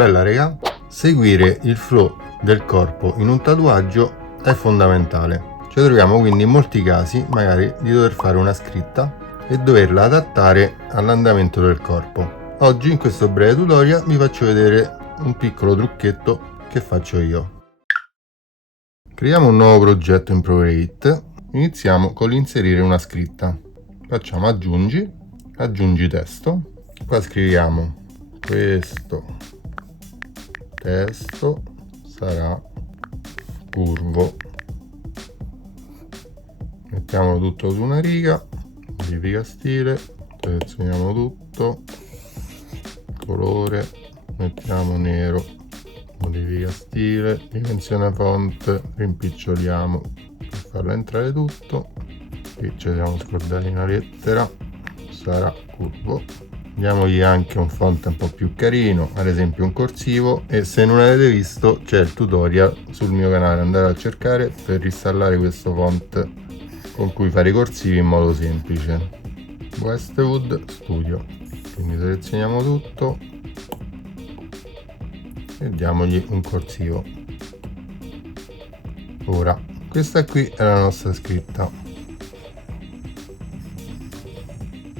Bella raga, seguire il flow del corpo in un tatuaggio è fondamentale. Ci troviamo quindi in molti casi magari di dover fare una scritta e doverla adattare all'andamento del corpo. Oggi in questo breve tutorial vi faccio vedere un piccolo trucchetto che faccio io. Creiamo un nuovo progetto in Procreate. Iniziamo con l'inserire una scritta. Facciamo aggiungi testo. Qua scriviamo questo testo sarà curvo, mettiamolo tutto su una riga, modifica stile, selezioniamo tutto, colore, mettiamo nero, modifica stile, dimensione font, rimpiccioliamo per farla entrare tutto. Qui ci siamo scordati una lettera, sarà curvo. Diamogli anche un font un po' più carino, ad esempio un corsivo, e se non avete visto c'è il tutorial sul mio canale, andate a cercare per installare questo font con cui fare i corsivi in modo semplice. Westwood Studio. Quindi selezioniamo tutto e diamogli un corsivo. Ora, questa qui è la nostra scritta.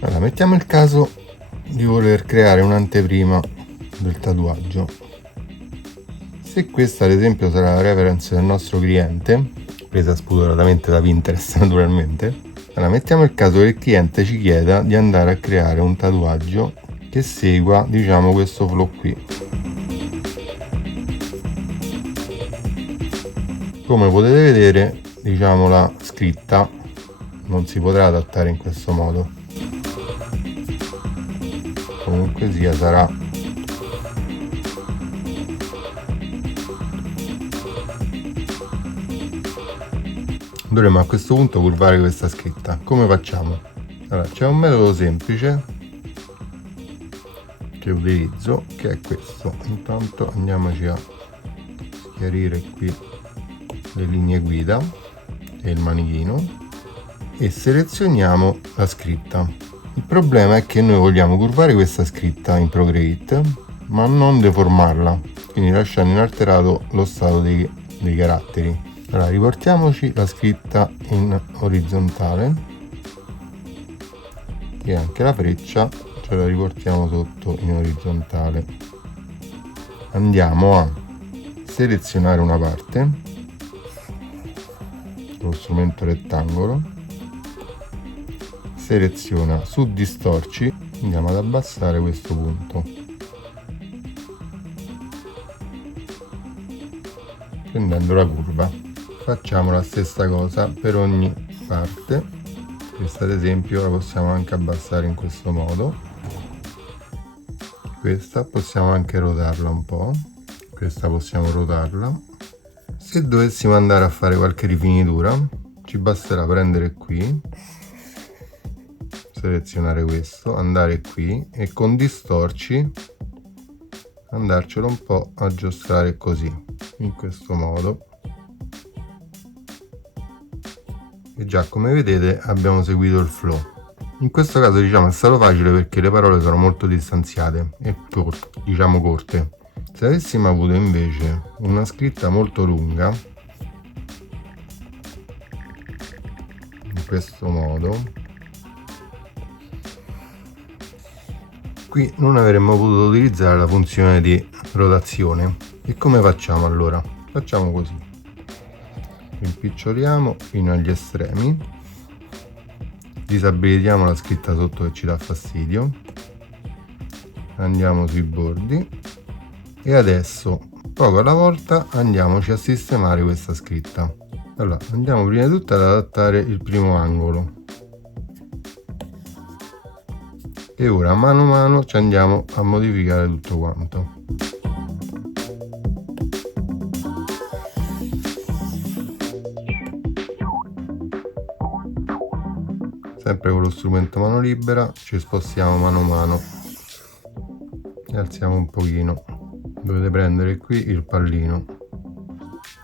Allora, mettiamo il caso di voler creare un'anteprima del tatuaggio. Se questa ad esempio sarà la reference del nostro cliente, presa spudoratamente da Pinterest naturalmente, allora mettiamo il caso che il cliente ci chieda di andare a creare un tatuaggio che segua, diciamo, questo flow qui. Come potete vedere, diciamo, la scritta non si potrà adattare in questo modo. Comunque sia, sarà dovremmo a questo punto curvare questa scritta. Come facciamo? Allora, c'è un metodo semplice che utilizzo, che è questo. Intanto andiamoci a chiarire qui le linee guida e il manichino e selezioniamo la scritta. Il problema è che noi vogliamo curvare questa scritta in Procreate ma non deformarla, quindi lasciando inalterato lo stato dei caratteri. Allora, riportiamoci la scritta in orizzontale e anche la freccia ce la riportiamo sotto in orizzontale. Andiamo a selezionare una parte con lo strumento rettangolo, seleziona su distorci, andiamo ad abbassare questo punto, prendendo la curva. Facciamo la stessa cosa per ogni parte. Questa ad esempio la possiamo anche abbassare in questo modo, questa possiamo anche rotarla un po', questa possiamo rotarla. Se dovessimo andare a fare qualche rifinitura ci basterà prendere qui, selezionare questo, andare qui e con distorci andarcelo un po' a aggiustare così, in questo modo. E già come vedete abbiamo seguito il flow. In questo caso diciamo è stato facile perché le parole sono molto distanziate e diciamo corte. Se avessimo avuto invece una scritta molto lunga, in questo modo, qui non avremmo potuto utilizzare la funzione di rotazione. E come facciamo allora? Facciamo così, rimpiccioliamo fino agli estremi, disabilitiamo la scritta sotto che ci dà fastidio, andiamo sui bordi e adesso poco alla volta andiamoci a sistemare questa scritta. Allora, andiamo prima di tutto ad adattare il primo angolo e ora mano a mano ci andiamo a modificare tutto quanto. Sempre con lo strumento mano libera ci spostiamo mano a mano e alziamo un pochino. Dovete prendere qui il pallino.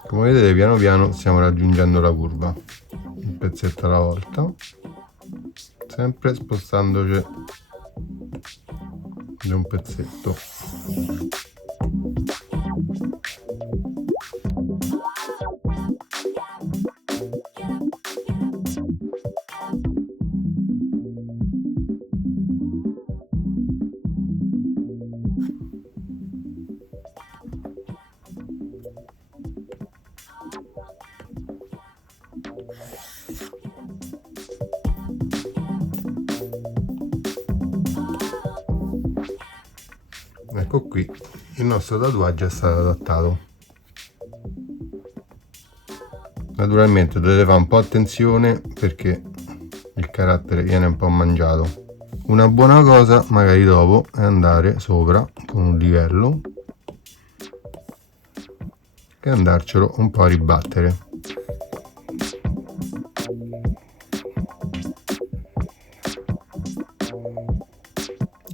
Come vedete piano piano stiamo raggiungendo la curva, un pezzetto alla volta, sempre spostandoci di un pezzetto. ecco qui, il nostro tatuaggio è stato adattato. Naturalmente dovete fare un po' attenzione perché il carattere viene un po' mangiato. Una buona cosa magari dopo è andare sopra con un livello e andarcelo un po' a ribattere,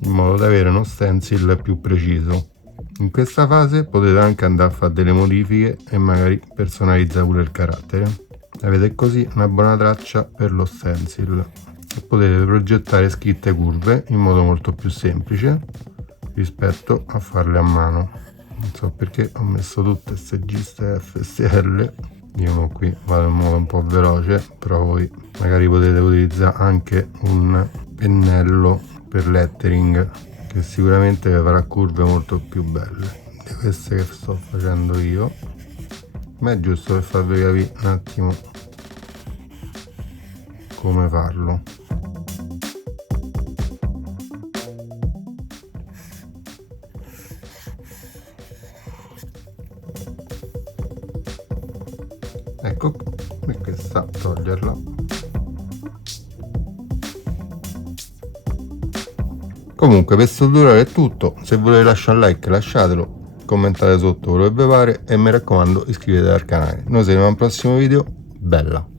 in modo da avere uno stencil più preciso. In questa fase potete anche andare a fare delle modifiche e magari personalizzare pure il carattere. Avete così una buona traccia per lo stencil e potete progettare scritte curve in modo molto più semplice rispetto a farle a mano. Non so perché ho messo tutte SG e FSL, io qui vado in modo un po' veloce, però voi magari potete utilizzare anche un pennello per lettering che sicuramente vi farà curve molto più belle di queste che sto facendo io, ma è giusto per farvi capire un attimo come farlo. Ecco, e questa toglierla. Comunque per questo tutorial è tutto, se volete lasciare un like lasciatelo, commentate sotto quello che vi pare e mi raccomando iscrivetevi al canale. Noi ci vediamo al prossimo video, bella!